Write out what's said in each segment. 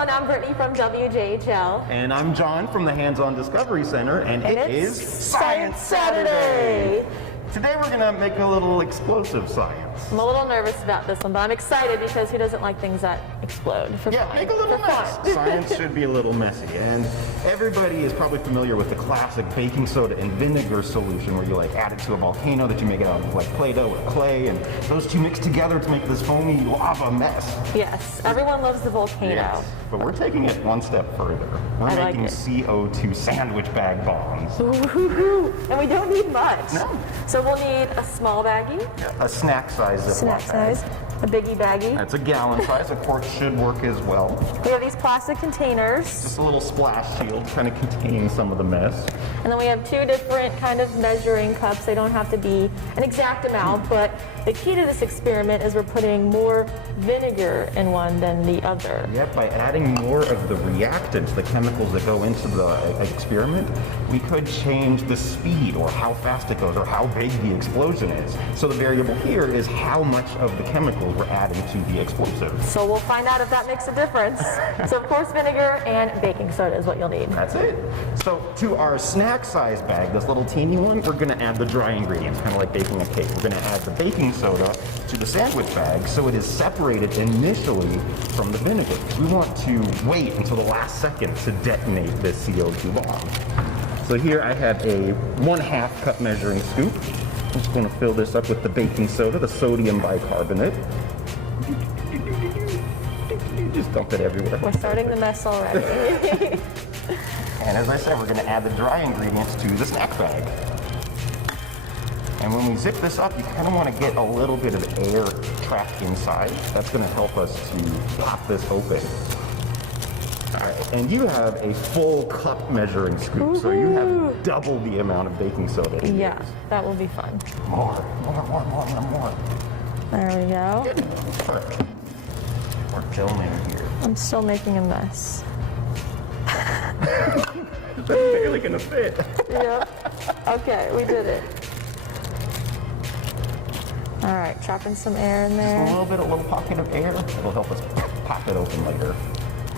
everyone, I'm Brittany from WJHL. And I'm John from the Hands-On Discovery Center, and it is Science Saturday. Today we're going to make a little explosive science. I'm a little nervous about this one, but I'm excited because who doesn't like things that explode? Yeah, make a little mess. Science should be a little messy, and everybody is probably familiar with the classic baking soda and vinegar solution where you like add it to a volcano that you make it out of like Play-Doh or clay, and those two mix together to make this foamy lava mess. Yes, everyone loves the volcano. Yes, but we're taking it one step further. We're making CO2 sandwich bag bombs. Ooh, and we don't need much. No. So we'll need a small baggie. A snack size Ziploc bag. A biggie baggie. That's a gallon size. A quart should work as well. We have these plastic containers. Just a little splash shield kind of containing some of the mess. And then we have two different kind of measuring cups. They don't have to be an exact amount, but the key to this experiment is we're putting more vinegar in one than the other. Yep, by adding more of the reactants, the chemicals that go into the experiment, we could change the speed or how fast it goes or how big the explosion is. So the variable here is how much of the chemicals we're adding to the explosive. So we'll find out if that makes a difference. So of course vinegar and baking soda is what you'll need. That's it. So to our snack size bag, this little teeny one, we're gonna add the dry ingredients, kind of like baking a cake. We're gonna add the baking soda to the sandwich bag so it is separated initially from the vinegar. We want to wait until the last second to detonate this CO2 bomb. So here I have a 1/2 cup measuring scoop. I'm just going to fill this up with the baking soda, the sodium bicarbonate. Just dump it everywhere. We're starting the mess already. And as I said, we're going to add the dry ingredients to the snack bag. And when we zip this up, you kind of want to get a little bit of air trapped inside. That's going to help us to pop this open. All right, and you have a full cup measuring scoop, so you have double the amount of baking soda. Yeah, that will be fun. More. There we go. Perfect. We're filming here. I'm still making a mess. That's barely gonna fit. Yep. Okay, we did it. All right, chopping some air in there. Just a little pocket of air. It'll help us pop it open later.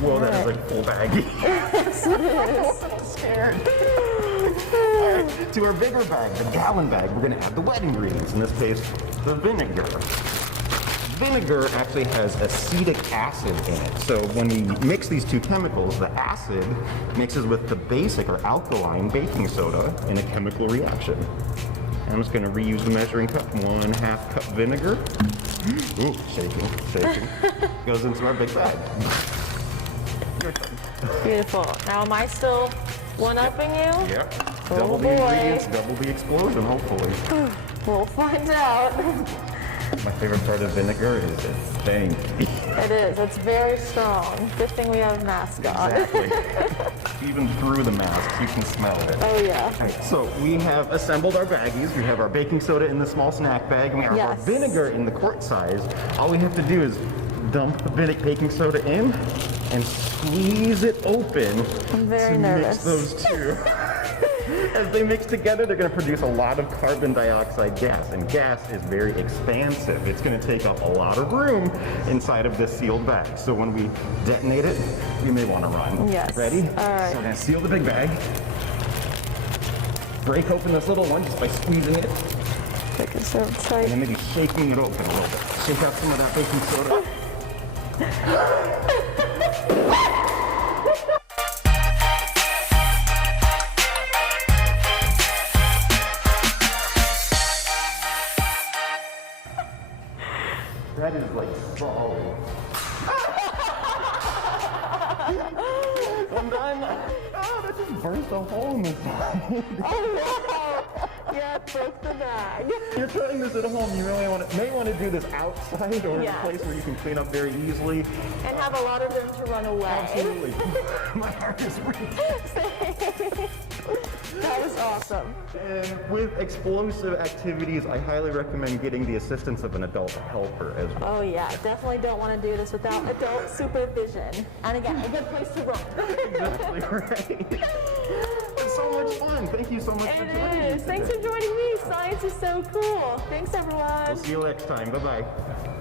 Whoa, that is like full baggie. Yes, it is. I'm so scared. All right, to our bigger bag, the gallon bag, we're gonna add the wet ingredients. In this case, the vinegar. Vinegar actually has acetic acid in it. So when we mix these two chemicals, the acid mixes with the basic or alkaline baking soda in a chemical reaction. I'm just going to reuse the measuring cup, 1/2 cup vinegar. Ooh, shaking. Goes into our big bag. Your turn. Beautiful. Now am I still one-upping you? Yep. Oh Double the boy. ingredients, double the explosion, hopefully. We'll find out. My favorite part of vinegar is its stank. It is. It's very strong. Good thing we have a mask on. Exactly. Even through the mask, you can smell it. Oh yeah. Right, so we have assembled our baggies. We have our baking soda in the small snack bag, and we have our vinegar in the quart size. All we have to do is dump the baking soda in and squeeze it open. I'm very Mix nervous. those two. As they mix together, they're going to produce a lot of carbon dioxide gas, and gas is very expansive. It's going to take up a lot of room inside of this sealed bag. So when we detonate it, we may want to run. Yes. Ready? All right. So we're going to seal the big bag. Break open this little one just by squeezing it. Take it so tight. And then maybe shaking it open a little bit. Shake out some of that baking soda. That is like solid. I'm done. Oh, that just burst a hole in the side. Oh no! Yeah, it broke the bag. You're trying this at home. You really may want to do this outside or in a place where you can clean up very easily. And have a lot of room to run away. Absolutely. My heart is racing. That was awesome. And with explosive activities, I highly recommend getting the assistance of an adult helper as well. Oh yeah, definitely don't want to do this without adult supervision. And again, a good place to run. Exactly right. It's so much fun. Thank you so much for joining me. It is. Thanks for joining me. Science is so cool. Thanks everyone. We'll see you next time. Bye-bye.